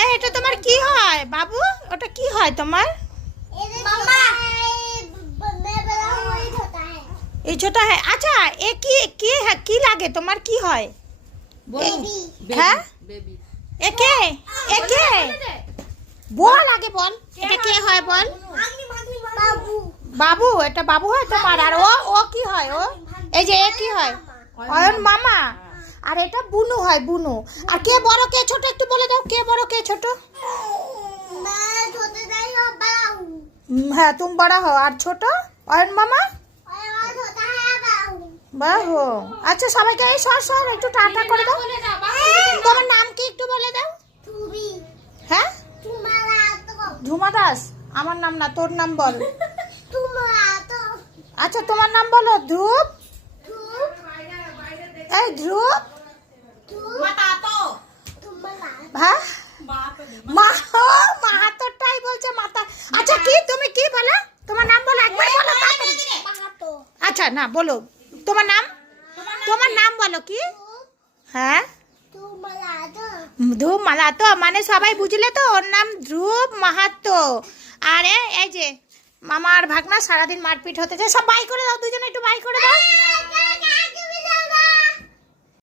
এই এটা তোমার কি হয় বাবু ওটা কি হয় তোমার मम्मा मैं बड़ा वही होता है এই ছোটা হ্যাঁ আচ্ছা এ কি কি হ্যাঁ কি লাগে তোমার কি হয় बेबी হ্যাঁ এ কে এ কে বল আগে বল এটা কে হয় বল बाबू বাবু এটা বাবু হয় তোমার আর ও ও কি হয় ও এই যে এ কি হয় অয়ন মামা আর এটা বুনু হয় বুনু আর কে বড় কে ছোট हूँ উম, হ্যাঁ তুমি বড় হও আর ছোট অয়ন মামা और मैं छोटा है बड़ा हूँ বাহু আচ্ছা সবাইকে এই সর সর একটু টাটা করে দাও তোমার নাম কি একটু বলে দাও तू भी হ্যাঁ तुम्हारा तो ঝুমা দাস আমার নাম না তোর নাম বল तुम्हारा तो আচ্ছা তোমার নাম বলো ধ্রুব तू এই ধ্রুব तू तुम्हारा হ্যাঁ মা আচ্ছা না, বলো। তোমার নাম? তোমার নাম বলো কি? হ্যাঁ? ধ্রুব মাহাতো মানে সবাই বুঝলে তো? ওর নাম ধ্রুব মাহাতো। আরে, এই যে, মামার ভাগনা সারাদিন মারপিট হতেছে সব বাই করে দাও, দুজনে একটু বাই করে দাও।